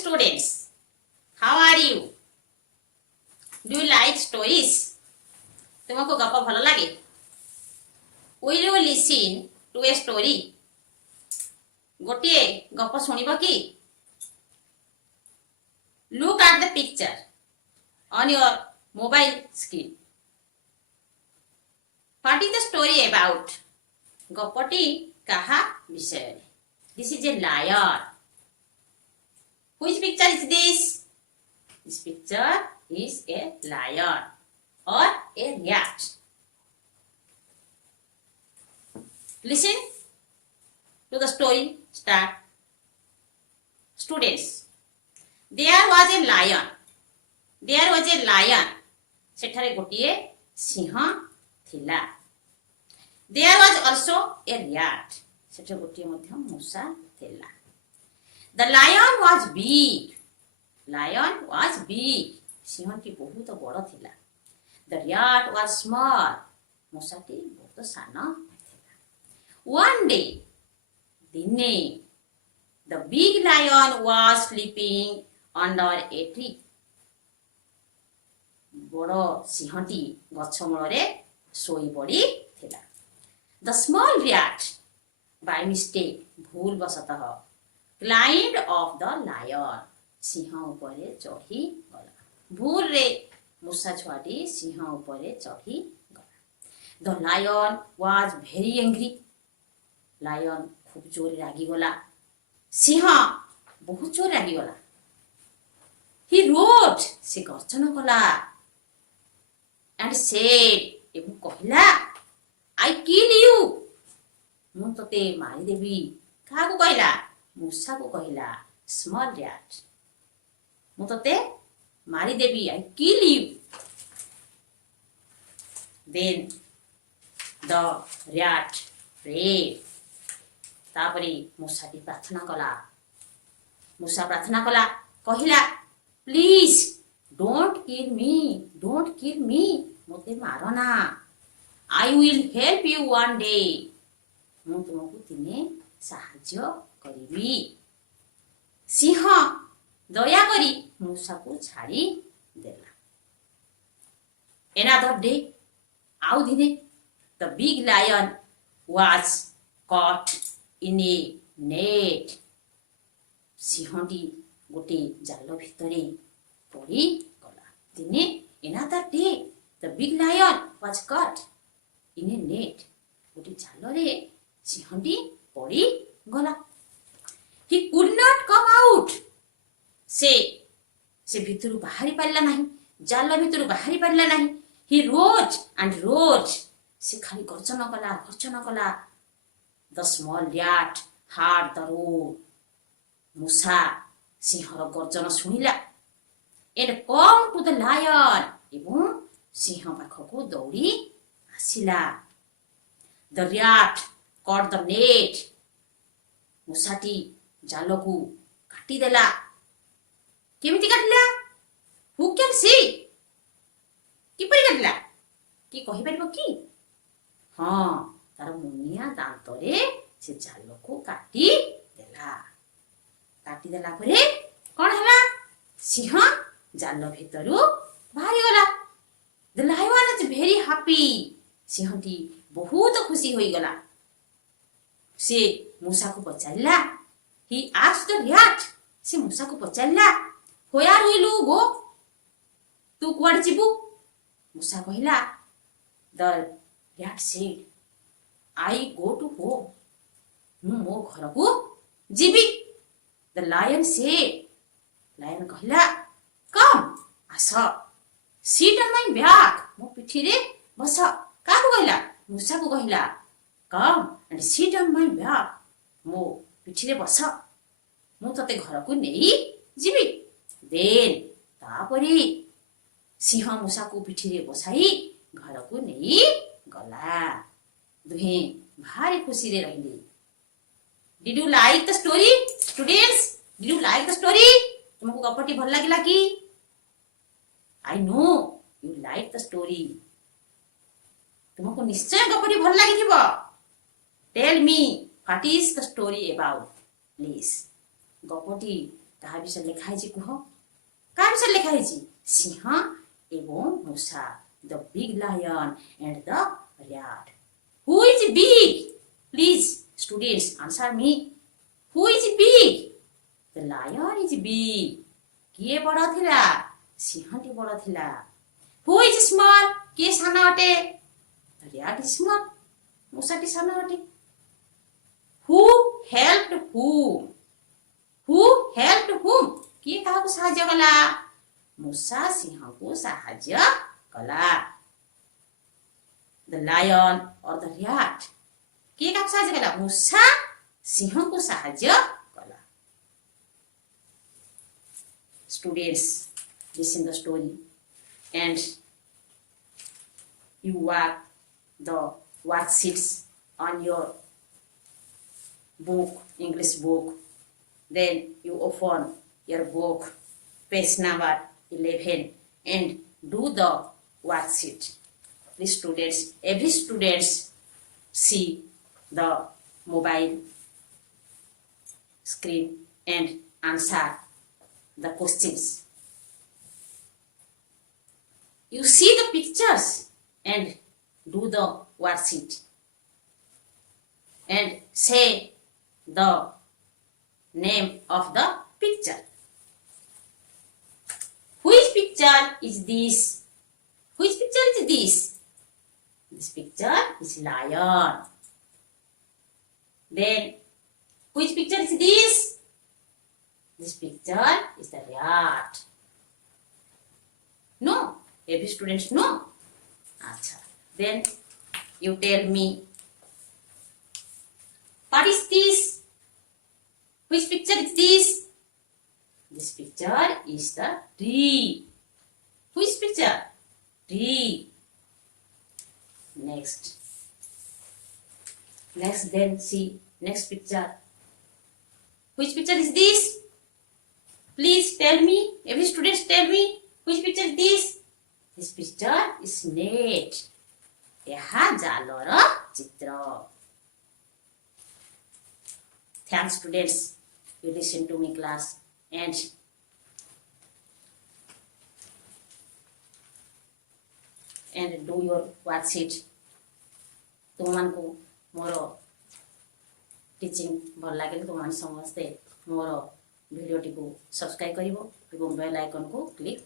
students, how are you? Do you like stories? तुमको गप भल लगे? Will you listen to a story? गोटे गप सुनिब कि? Look at the picture on your mobile screen. What is the story about? गपटी कहा विषय? This is a lion. Which picture is this? This picture is a lion or a rat. Listen to the story. Start. Students, there was a lion. There was a lion. सेठारे गोटिए Singh थिला. There was also a rat. सेठे गोटिए मध्य मूसा थिला. The lion was big. Lion was big. सिंहटी बहुत बड़ थिला. The rat was small. मूसाटी बहुत साना थिला. One day, दिने, the big lion was sleeping under a tree. बड़ सिंहटी गछ मूलरे सोई पड़ी थिला. The small rat, by mistake, भूल बसतः, climbed off the lion. Singh उपरे चढ़ी गला. भूल रे मूसा छुआटी सिंह उपरे चढ़ी गला. The lion was very angry. Lion खूब जोर रागी गला. सिंह बहुत जोर रागी गला. He roared, से गर्जन कला. And said, एवं कहला, I kill you. मु तते मारी देबी. काहाकू कहला? मूसा को कहला. Small rat. मु तते मारी देबी. I kill you. Then the rat prayed. तापरे मूसाटी प्रार्थना कला. मूसा प्रार्थना कला. कहला, Please don't kill me. Don't kill me. मते मारो ना. I will help you one day. मु तुमको दिने साहाय्य करिबी. सिंह दया करी मूसा को छाड़ी देला. Another day, आउ दिने, the big lion was caught in a net. सिंहटी गोटे जाल भितरे पड़ी गला. दिने, another day, the big lion was caught in a net. गोटे जाल रे सिंहटी पड़ी गला. He could not come out. से भितरु बाहरी पारला नहीं. जाल भितरु बाहरी पारला नहीं. He roared and roared. से खाली गर्जन कला. The small rat heard the roar. मूसा सिंहर गर्जन सुनिला. And come to the lion. एवं सिंह पाखको दौड़ी आसिला. The rat caught the net. मूसाटी जालकू काटी देला. केमिति काटिला? Who can see? किपरि काटिला? कि कहि परिबो कि? हां, तार मुनिया दांतरे से जालकू काटी देला. काटी देला परे कोन हला? सिंह जाल भितरु बाहरी गला. The lion is very happy. सिंहटी बहुत खुशी होई गला. से मूसा को पचारला. He asked the rat. से मूसा को पचारला. Where will you go? तू कुआड जिबु? मूसा कहला. The rat said, I go to home. मु मो घर को जिबी. The lion said, lion कहला, Come, us. Sit on my back. मो पिठी रे बस. काको कहला? मूसा को कहला. Come and sit on my back. मो पिठी रे बस. मु तते घर को नेई जिबी. Then तापरी सिंह मूसा को पिठी रे बसाई घर को नेई गला. दुहे भारी खुशी रे रहिली. Did you like the story? Students, did you like the story? तुमको गपटी भल लागिला कि? I know you like the story. तुमको निश्चय गपटी भल लागिथिबो. Tell me, what is the story about? Please. गपटी କାହା ବିଷୟରେ ଲେଖା ହେଇଛି କୁହ? କାହା ବିଷୟରେ ଲେଖା ହେଇଛି? ସିଂହ ଏବଂ ମୂଷା, the big lion and the rat. Who is big? Please students answer me. Who is big? The lion is big. କିଏ ବଡ଼ ଥିଲା? ସିଂହଟି ବଡ଼ ଥିଲା। Who is small? କିଏ ସାନ ଅଟେ? The rat is small. ମୂଷାଟି ସାନ ଅଟେ। Who helped whom? Who helped whom? କିଏ କାହାକୁ ସାହାଯ୍ୟ କଲା? ମୂଷା ସିଂହକୁ ସାହାଯ୍ୟ କଲା। The lion or the rat? କିଏ କାହାକୁ ସାହାଯ୍ୟ କଲା? ମୂଷା ସିଂହକୁ ସାହାଯ୍ୟ କଲା। Students, listen the story and you work the worksheets on your book, English book. Then you open your book, page number 11, and do the worksheet. Please students, every students see the mobile screen and answer the questions. You see the pictures and do the worksheet and say the name of the picture. Which picture is this? Which picture is this? This picture is lion. Then which picture is this? This picture is the rat. No? Every student know? Acha. Then you tell me, what is this? Which picture is this? This picture is the tree. Which picture? Tree. Next. Then see next picture. Which picture is this? Please tell me. Every student tell me. Which picture is this? This picture is net. ଏହା ଜାଲର ଚିତ୍ର। Thanks students. You listen to me class and do your worksheet. तुमମାନଙ୍କୁ ମୋର teaching ଭଲ ଲାଗିଲେ ତୁମମାନେ ସମସ୍ତେ ମୋର ଭିଡ଼ିଓଟିକୁ subscribe କରିବ ଏବଂ bail ଆଇକନ୍କୁ click